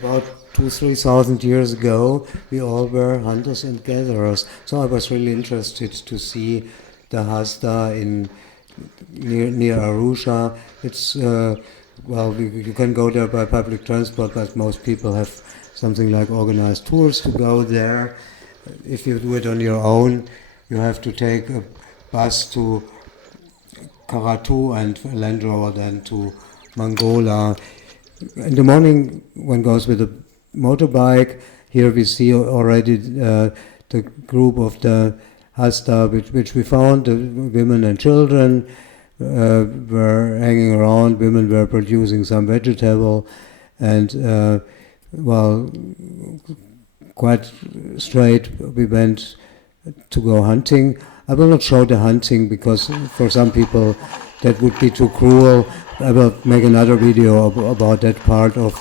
about 2,000-3,000 years ago, we all were hunters and gatherers. So I was really interested to see the Hadza near Arusha. It's you can go there by public transport, but most people have something like organized tours to go there. If you do it on your own, you have to take a bus to Karatu and Land Rover then to Mongola. In the morning, one goes with a motorbike. Here we see already the group of the Hadza, which we found. The women and children were hanging around. Women were producing some vegetable, and quite straight we went to go hunting. I will not show the hunting because for some people that would be too cruel. I will make another video about that part of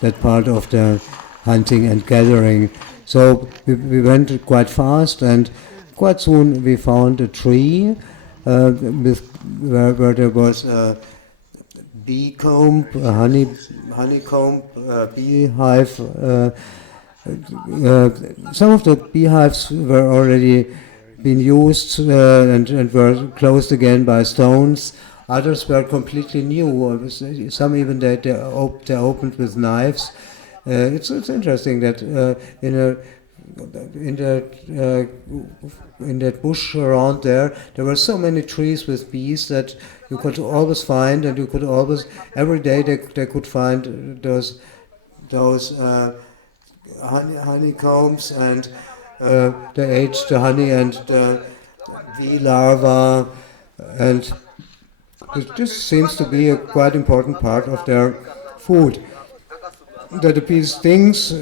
the hunting and gathering. So we went quite fast, and quite soon we found a tree where there was a bee comb, a honeycomb beehive. Some of the beehives were already been used and were closed again by stones. Others were completely new. Some even they opened with knives. It's interesting that in that bush around there were so many trees with bees that you could always find, and you could always every day they could find those honeycombs, and they ate the honey and the bee larvae, and this seems to be a quite important part of their food. That the bee stings, I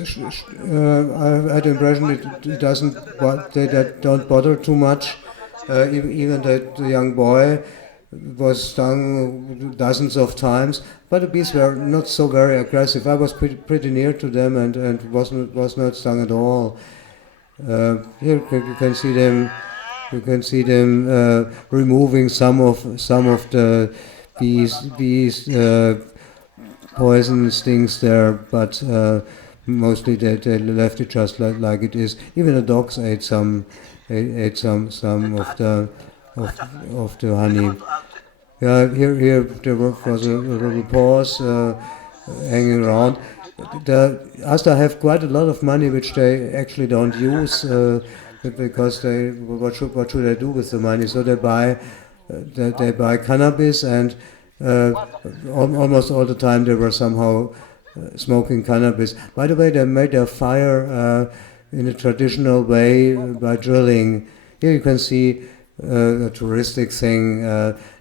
had the impression it doesn't, they don't bother too much. Even the young boy was stung dozens of times, but the bees were not so very aggressive. I was pretty near to them and was not stung at all. Here you can see them. You can see them removing some of the bees poison stings there, but mostly they left it just like it is. Even the dogs ate some of the honey. Yeah, here there was a little pause hanging around. The Hadza have quite a lot of money which they actually don't use because what should they do with the money? So they buy cannabis, and almost all the time they were somehow smoking cannabis. By the way, they made their fire in a traditional way by drilling. Here you can see a touristic thing.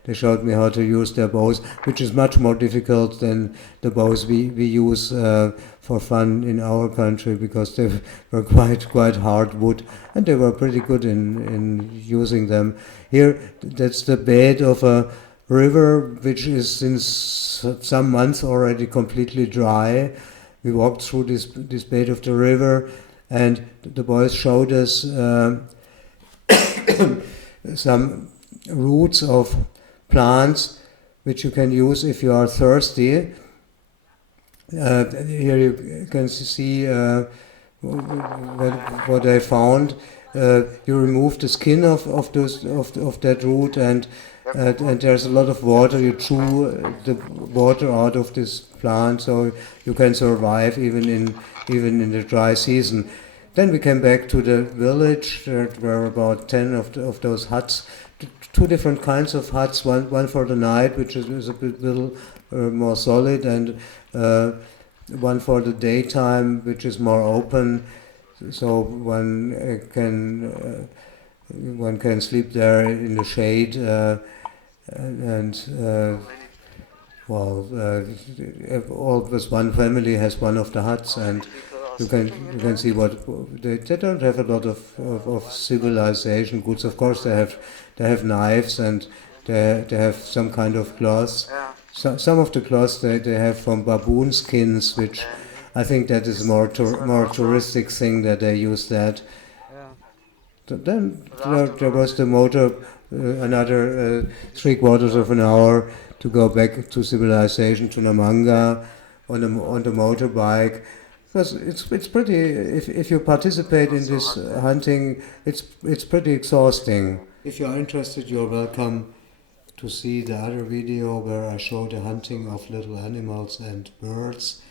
They showed me how to use their bows, which is much more difficult than the bows we use for fun in our country, because they were quite hard wood, and they were pretty good in using them. Here, that's the bed of a river which is since some months already completely dry. We walked through this bed of the river, and the boys showed us some roots of plants which you can use if you are thirsty. Here you can see what I found. You remove the skin of that root, and there's a lot of water. You chew the water out of this plant, so you can survive even in the dry season. Then we came back to the village. There were about 10 of those huts, two different kinds of huts. One for the night, which is a little more solid, and one for the daytime, which is more open. So one can sleep there in the shade, always one family has one of the huts, and you can see what they don't have a lot of civilization goods. Of course, they have knives, and they have some kind of cloths. Some of the cloths they have from baboon skins, which I think that is more touristic thing that they use that. Then there was the motor, another 3/4 of an hour to go back to civilization, to Namanga. on the motorbike. Because it's pretty. If you participate in this hunting, it's pretty exhausting. If you are interested, you're welcome to see the other video where I show the hunting of little animals and birds.